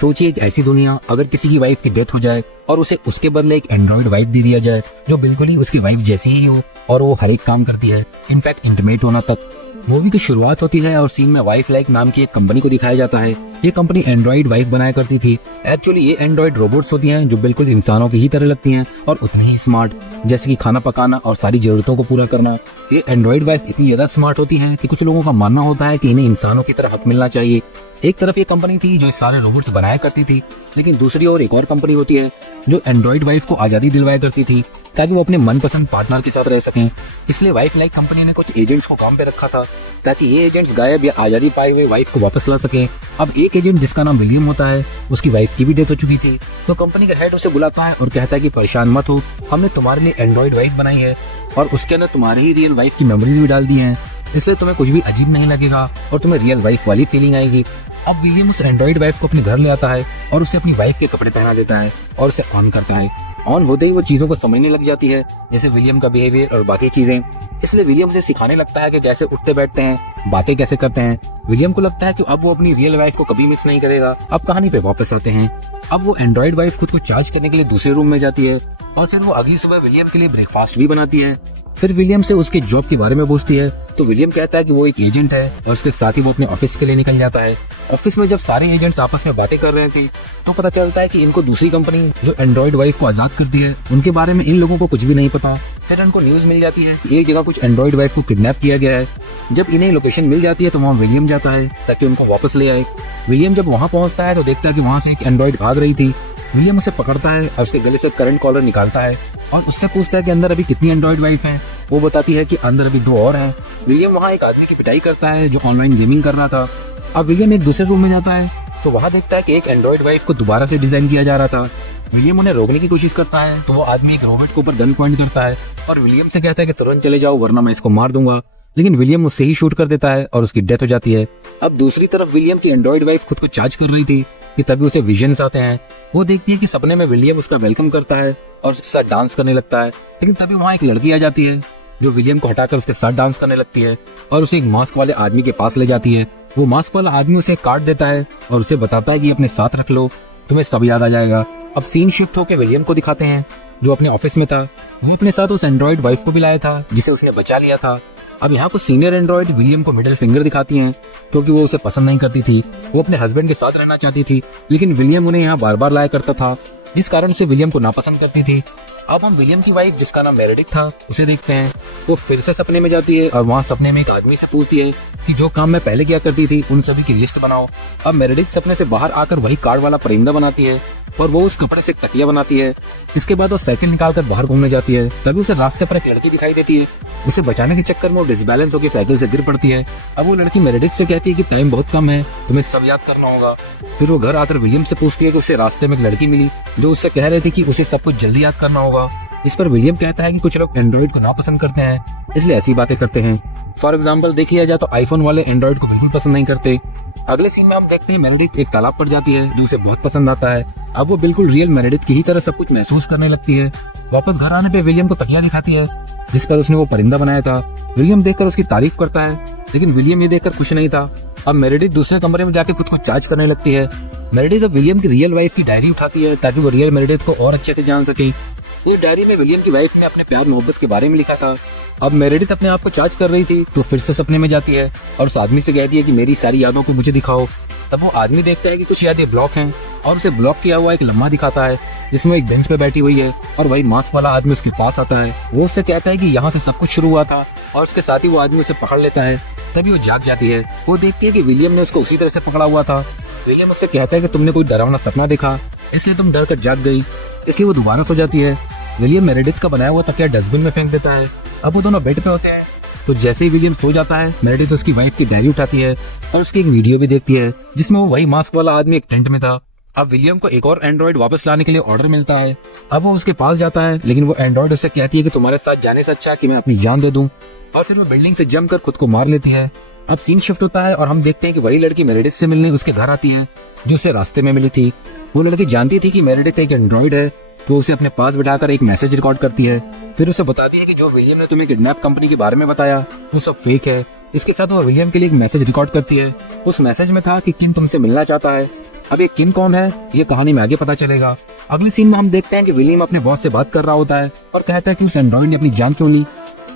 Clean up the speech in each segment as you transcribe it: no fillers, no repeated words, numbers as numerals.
सोचिए एक ऐसी दुनिया, अगर किसी की वाइफ की डेथ हो जाए और उसे उसके बदले एक एंड्रॉइड वाइफ दे दिया जाए जो बिल्कुल ही उसकी वाइफ जैसी ही हो और वो हर एक काम करती है, इनफैक्ट इंटीमेट होना तक। मूवी की शुरुआत होती है और सीन में वाइफ लाइक नाम की एक कंपनी को दिखाया जाता है। ये कंपनी एंड्रॉइड वाइफ बनाया करती थी। एक्चुअली ये एंड्रॉइड रोबोट्स होती हैं जो बिल्कुल इंसानों की ही तरह लगती हैं और उतनी ही स्मार्ट, जैसे कि खाना पकाना और सारी जरूरतों को पूरा करना। ये एंड्रॉइड वाइफ इतनी ज्यादा स्मार्ट होती हैं कि कुछ लोगों का मानना होता है कि इन्हें इंसानों की तरह हक मिलना चाहिए। एक तरफ ये कंपनी थी जो सारे रोबोट्स बनाया करती थी, लेकिन दूसरी ओर एक और कंपनी होती है जो एंड्रॉइड वाइफ को आजादी दिलवाया करती थी ताकि वो अपने मनपसंद पार्टनर के साथ रह सकें। इसलिए वाइफ लाइक कंपनी ने कुछ एजेंट्स को काम पे रखा था ताकि ये एजेंट्स गायब या आजादी पाए हुए वाइफ को वापस ला सकें। अब एक एजेंट जिसका नाम विलियम होता है, उसकी वाइफ की भी डेथ हो चुकी थी, तो कंपनी का हेड उसे बुलाता है और कहता है कि परेशान मत हो, हमने तुम्हारे लिए एंड्रॉइड वाइफ बनाई है और उसके अंदर तुम्हारी ही रियल वाइफ की मेमोरीज भी डाल दी हैं, इसलिए तुम्हें कुछ भी अजीब नहीं लगेगा और तुम्हें रियल वाइफ वाली फीलिंग आएगी। अब विलियम उस एंड्रॉइड वाइफ को अपने घर ले आता है और उसे अपनी वाइफ के कपड़े पहना देता है और उसे ऑन करता है। ऑन होते ही वो चीजों को समझने लग जाती है, जैसे विलियम का बिहेवियर और बाकी चीजें। इसलिए विलियम उसे सिखाने लगता है कि कैसे उठते बैठते हैं, बातें कैसे करते हैं। विलियम को लगता है कि अब वो अपनी रियल वाइफ को कभी मिस नहीं करेगा। अब कहानी पे वापस आते हैं। अब वो एंड्रॉइड वाइफ खुद को चार्ज करने के लिए दूसरे रूम में जाती है और फिर वो अगली सुबह विलियम के लिए ब्रेकफास्ट भी बनाती है। फिर विलियम से उसके जॉब के बारे में पूछती है, तो विलियम कहता है कि वो एक एजेंट है और उसके साथ ही वो अपने ऑफिस के लिए निकल जाता है। ऑफिस में जब सारे एजेंट्स आपस में बातें कर रहे थे तो पता चलता है कि इनको दूसरी कंपनी जो एंड्रॉइड वाइफ को आजाद करती है उनके बारे में इन लोगों को कुछ भी नहीं पता। फिर उनको न्यूज मिल जाती है कि एक जगह कुछ एंड्रॉइड वाइफ को किडनैप किया गया है। जब इन्हें लोकेशन मिल जाती है तो वहाँ विलियम जाता है ताकि उनको वापस ले आए। विलियम जब वहाँ पहुँचता है तो देखता है कि वहाँ से एक एंड्रॉइड भाग रही थी। विलियम उसे पकड़ता है और उसके गले से करंट कॉलर निकालता है और उससे पूछता है कि अंदर अभी कितनी एंड्रॉइड वाइफ हैं। वो बताती है कि अंदर अभी 2 और हैं। विलियम वहाँ एक आदमी की पिटाई करता है जो ऑनलाइन गेमिंग कर रहा था। अब विलियम एक दूसरे रूम में जाता है तो वहाँ देखता है कि एक एंड्रॉइड वाइफ को दोबारा से डिजाइन किया जा रहा था। विलियम उन्हें रोकने की कोशिश करता है तो वो आदमी एक रोबोट के ऊपर गन पॉइंट करता है और विलियम से कहता है कि तुरंत चले जाओ वरना मैं इसको मार दूंगा, लेकिन विलियम उससे ही शूट कर देता है और उसकी डेथ हो जाती है। अब दूसरी तरफ विलियम की एंड्रॉइड वाइफ खुद को चार्ज कर रही थी कि तभी उसे विजन्स आते हैं। वो देखती है कि सपने में विलियम उसका वेलकम करता है और उसके साथ डांस करने लगता है, लेकिन तभी वहाँ एक लड़की आ जाती है जो विलियम को हटाकर उसके साथ डांस करने लगती है और उसे एक मास्क वाले आदमी के पास ले जाती है। वो मास्क वाला आदमी उसे कार्ड देता है और उसे बताता है कि अपने साथ रख लो, तुम्हें सब याद आ जाएगा। अब सीन शिफ्ट होकर विलियम को दिखाते हैं जो अपने ऑफिस में था। वो अपने साथ उस एंड्रॉइड वाइफ को भी लाया था जिसे उसने बचा लिया था। अब यहाँ कुछ सीनियर एंड्रॉइड विलियम को मिडिल फिंगर दिखाती हैं क्योंकि वो उसे पसंद नहीं करती थी। वो अपने हस्बैंड के साथ रहना चाहती थी, लेकिन विलियम उन्हें यहाँ बार बार लाया करता था, जिस कारण से विलियम को नापसंद करती थी। अब हम विलियम की वाइफ जिसका नाम मेरेडिथ था उसे देखते हैं। वो फिर से सपने में जाती है और वहाँ सपने में एक आदमी से पूछती है कि जो काम मैं पहले किया करती थी उन सभी की लिस्ट बनाओ। अब मेरेडिथ सपने से बाहर आकर वही कार्ड वाला परिंदा बनाती है और वो उस कपड़े से तकिया बनाती है। इसके बाद वो साइकिल निकालकर बाहर घूमने जाती है। तभी उसे रास्ते पर एक लड़की दिखाई देती है। उसे बचाने के चक्कर में वो डिसबैलेंस होकर साइकिल से गिर पड़ती है। अब वो लड़की मेरेडिथ से कहती है कि टाइम बहुत कम है, तुम्हें सब याद करना होगा। फिर वो घर आकर विलियम से पूछती है कि उसे रास्ते में एक लड़की मिली जो उससे कह रही थी कि उसे सब कुछ जल्दी याद करना होगा। इस पर विलियम कहता है कि कुछ लोग एंड्रॉइड को नापसंद करते हैं, इसलिए ऐसी बातें करते हैं। फॉर एग्जाम्पल देखिए जाए तो आईफोन वाले एंड्रॉइड को बिल्कुल पसंद नहीं करते। अगले सीन में हम देखते हैं मेरेडिथ एक तालाब पर जाती है जो उसे बहुत पसंद आता है। अब वो बिल्कुल रियल मेरेडिथ की ही तरह सब कुछ महसूस करने लगती है। वापस घर आने पे विलियम को तकिया दिखाती है जिस पर उसने वो परिंदा बनाया था। विलियम देखकर उसकी तारीफ करता है, लेकिन विलियम ये देखकर खुश नहीं था। अब मेरेडिथ दूसरे कमरे में जाकर खुद को चार्ज करने लगती है। मेरेडिथ अब विलियम की रियल वाइफ की डायरी उठाती है ताकि वो रियल मेरेडिथ को और अच्छे से जान सके। उस डायरी में विलियम की वाइफ ने अपने प्यार मोहब्बत के बारे में लिखा था। अब मेरेडिथ अपने आप को चार्ज कर रही थी तो फिर से सपने में जाती है और उस आदमी से कहती है कि मेरी सारी यादों को मुझे दिखाओ। तब वो आदमी देखता है कि कुछ यादें ब्लॉक हैं और उसे ब्लॉक किया हुआ एक लम्हा दिखाता है जिसमें एक बेंच पे बैठी हुई है और वही मास्क वाला आदमी उसके पास आता है। वो उससे कहता है कि यहाँ से सब कुछ शुरू हुआ था और उसके साथ ही वो आदमी उसे पकड़ लेता है। तभी वो जाग जाती है। वो देखती है कि विलियम ने उसको उसी तरह से पकड़ा हुआ था। विलियम उससे कहता है कि तुमने कोई डरावना सपना देखा इसलिए तुम डर कर जाग गई, इसलिए वो दोबारा सो जाती है। विलियम मेरेडिथ का बनाया हुआ तकिया डस्टबिन में फेंक देता है। अब वो दोनों बेड पे होते हैं तो जैसे ही विलियम सो जाता है मेरेडिथ उसकी वाइफ की डायरी उठाती है और उसकी एक वीडियो भी देखती है जिसमें वो वही मास्क वाला आदमी एक टेंट में था। अब विलियम को एक और एंड्रॉइड वापस लाने के लिए ऑर्डर मिलता है। अब वो उसके पास जाता है, लेकिन वो एंड्रॉइड उससे कहती है कि तुम्हारे साथ जाने से अच्छा कि मैं अपनी जान दे दूं, और फिर वो बिल्डिंग से जम कर खुद को मार लेती है। अब सीन शिफ्ट होता है और हम देखते हैं कि वही लड़की मेरेडिथ से मिलने उसके घर आती है जो उसे रास्ते में मिली थी। वो लड़की जानती थी कि मेरेडिथ एक एंड्रॉइड है तो उसे अपने पास बिठाकर एक मैसेज रिकॉर्ड करती है। फिर उसे बताती है कि जो विलियम ने तुम्हें किडनैप कंपनी के बारे में बताया वो सब फेक है। इसके साथ वो विलियम के लिए एक मैसेज रिकॉर्ड करती है। उस मैसेज में था कि किन तुमसे मिलना चाहता है अब ये किन कौन है ये कहानी में आगे पता चलेगा। अगले सीन में हम देखते हैं कि विलियम अपने बॉस से बात कर रहा होता है और कहता है कि उस एंड्रॉइड ने अपनी जान क्यों ली।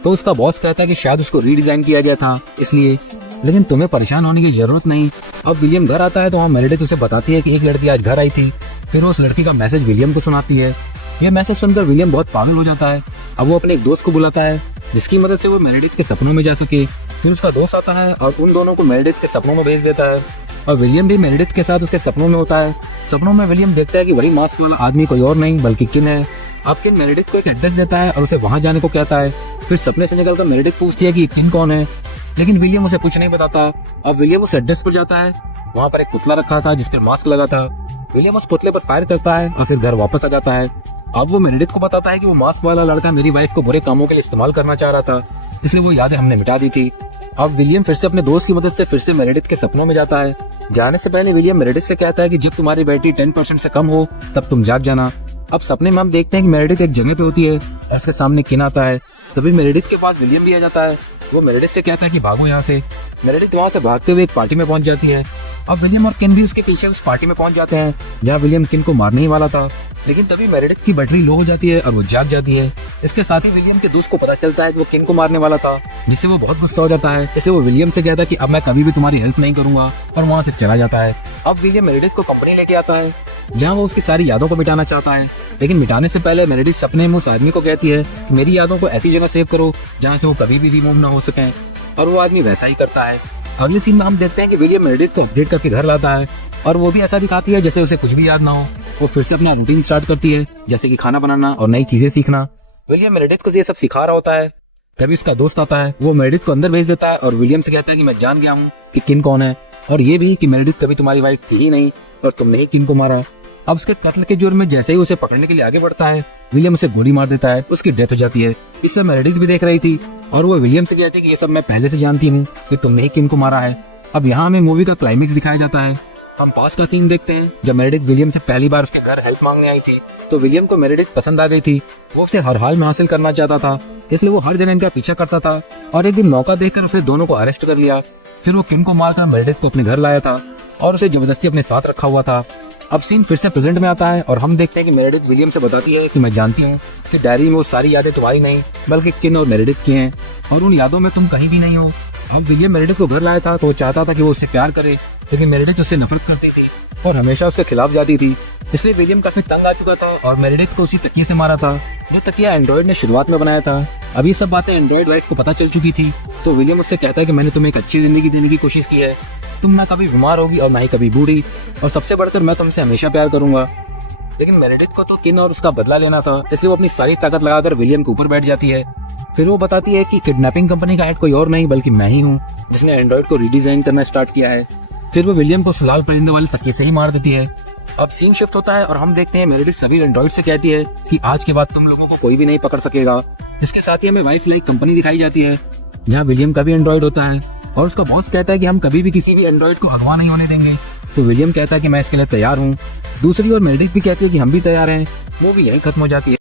तो उसका बॉस कहता है कि शायद उसको रीडिजाइन किया गया था इसलिए, लेकिन तुम्हें परेशान होने की जरूरत नहीं। अब विलियम घर आता है तो वहाँ मेरेडिथ उसे बताती है कि एक लड़की आज घर आई थी। फिर वो उस लड़की का मैसेज विलियम को सुनाती है। यह मैसेज सुनकर विलियम बहुत पागल हो जाता है। अब वो अपने एक दोस्त को बुलाता है जिसकी मदद से वो मेरेडिथ के सपनों में जा सके। फिर उसका दोस्त आता है और उन दोनों को मेरेडिथ के सपनों में भेज देता है और विलियम भी मेरेडिथ के साथ उसके सपनों में होता है। सपनों में विलियम देखता है कि वही मास्क वाला आदमी कोई और नहीं बल्कि किन है। अब किन मेरेडिथ को एक एड्रेस देता है और उसे वहां जाने को कहता है। फिर सपने से निकलकर मेरेडिथ पूछती है कि किन कौन है, लेकिन विलियम उसे कुछ नहीं बताता। अब विलियम उस एड्रेस पर जाता है। वहाँ पर एक पुतला रखा था जिस पर मास्क लगा था। विलियम उस पुतले पर फायर करता है और फिर घर वापस आ जाता है। अब वो मेरेडिथ को बताता है कि वो मास्क वाला लड़का मेरी वाइफ को बुरे कामों के लिए इस्तेमाल करना चाह रहा था, इसलिए वो यादें हमने मिटा दी थी। अब विलियम फिर से अपने दोस्त की मदद से फिर से मेरेडिथ के सपनों में जाता है। जाने से पहले विलियम मेरेडिथ से कहता है कि जब तुम्हारी बैटरी 10% से कम हो तब तुम जाग जाना। अब सपने में हम देखते हैं कि मेरेडिथ एक जगह पे होती है और उसके सामने किन आता है। तभी मेरेडिथ के पास विलियम भी आ जाता है। वो मेरेडिथ से कहता है कि भागो यहाँ से। मेरेडिथ वहाँ से भागते हुए एक पार्टी में पहुंच जाती है। अब विलियम और किन भी उसके पीछे उस पार्टी में पहुंच जाते हैं जहाँ विलियम किन को मारने ही वाला था, लेकिन तभी मेरेडिथ की बैटरी लो हो जाती है और वो जाग जाती है। इसके साथ ही विलियम के दोस्त को पता चलता है कि वो किन को मारने वाला था, जिससे वो बहुत गुस्सा हो जाता है। इससे वो विलियम से कहता है कि अब मैं कभी भी तुम्हारी हेल्प नहीं करूंगा और वहाँ से चला जाता है। अब विलियम मेरेडिथ को कंपनी लेके आता है जहाँ वो उसकी सारी यादों को मिटाना चाहता है, लेकिन मिटाने से पहले मेरेडिथ सपने में उस आदमी को कहती है कि मेरी यादों को ऐसी जगह सेव करो जहाँ से वो कभी भी रिमूव ना हो सके, और वो आदमी वैसा ही करता है। अगले सीन में हम देखते हैं कि विलियम मेरेडिथ को अपडेट करके घर लाता है और वो भी ऐसा दिखाती है जैसे उसे कुछ भी याद ना हो। वो फिर से अपना रूटीन स्टार्ट करती है जैसे कि खाना बनाना और नई चीजें सीखना। विलियम मेरेडिथ को ये सब सिखा रहा होता है। तभी उसका दोस्त आता है। वो मेरेडिथ को अंदर भेज देता है और विलियम से कहता है कि मैं जान गया हूँ कि किन कौन है, और ये भी कि मेरेडिथ कभी तुम्हारी वाइफ थी ही नहीं और तुमने ही किन को मारा। अब उसके कत्ल के जुर्म में जैसे ही उसे पकड़ने के लिए आगे बढ़ता है, विलियम उसे गोली मार देता है। उसकी डेथ हो जाती है। इससे मेरेडिथ भी देख रही थी और वो विलियम से कहती है कि ये सब मैं पहले से जानती हूँ कि तुमने ही किन को मारा है। अब यहाँ हमें मूवी का क्लाइमेक्स दिखाया जाता है। हम पास का सीन देखते हैं जब मेरेडिथ विलियम से पहली बार उसके घर हेल्प मांगने आई थी। तो विलियम को मेरेडिथ पसंद आ गई थी। वो उसे हर हाल में हासिल करना चाहता था, इसलिए वो हर जगह इनका पीछा करता था और एक दिन मौका देखकर उसने दोनों को अरेस्ट कर लिया। फिर वो किन को मारकर मेरेडिथ को अपने घर लाया था और उसे जबरदस्ती अपने साथ रखा हुआ था। अब सीन फिर से प्रेजेंट में आता है और हम देखते हैं कि मेरेडिथ विलियम से बताती है कि मैं जानती हूँ कि डायरी में वो सारी यादें तुम्हारी नहीं बल्कि किन और मेरेडिथ की हैं, और उन यादों में तुम कहीं भी नहीं हो। अब विलियम मेरेडिथ को घर लाया था तो वो चाहता था कि वो उससे प्यार करे, लेकिन मेरेडिथ उससे नफरत करती थी और हमेशा उसके खिलाफ जाती थी। इसलिए विलियम काफी तंग आ चुका था और मेरेडिथ को उसी तकिए से मारा था जो तकिया एंड्रॉइड ने शुरुआत में बनाया था। अब ये सब बातें एंड्रॉइड वाइफ को पता चल चुकी थी। तो विलियम उससे कहता है कि मैंने तुम्हें एक अच्छी जिंदगी देने की कोशिश की है, तुम ना कभी बीमार होगी और ना ही कभी बूढ़ी, और सबसे बढ़कर मैं तुमसे हमेशा प्यार करूंगा। लेकिन मेरेडिथ को तो किन और उसका बदला लेना था, इसलिए वो अपनी सारी ताकत लगाकर विलियम के ऊपर बैठ जाती है। फिर वो बताती है कि किडनैपिंग कंपनी का हेड कोई और नहीं बल्कि मैं ही हूँ जिसने एंड्रॉइड को रीडिजाइन करना स्टार्ट किया है। फिर वो विलियम को लाल परिंदे वाले तकिए से ही मार देती है। अब सीन शिफ्ट होता है और हम देखते हैं मेरेडिथ सभी एंड्रॉइड से कहती है कि आज के बाद तुम लोगों को कोई भी नहीं पकड़ सकेगा। इसके साथ ही हमें वाइफ लाइक कंपनी दिखाई जाती है जहाँ विलियम का भी एंड्रॉइड होता है और उसका बॉस कहता है कि हम कभी भी किसी भी एंड्रॉइड को अगवा नहीं होने देंगे। तो विलियम कहता है कि मैं इसके लिए तैयार हूँ। दूसरी ओर मेरेडिथ भी कहती है कि हम भी तैयार हैं। मूवी यहीं खत्म हो जाती है।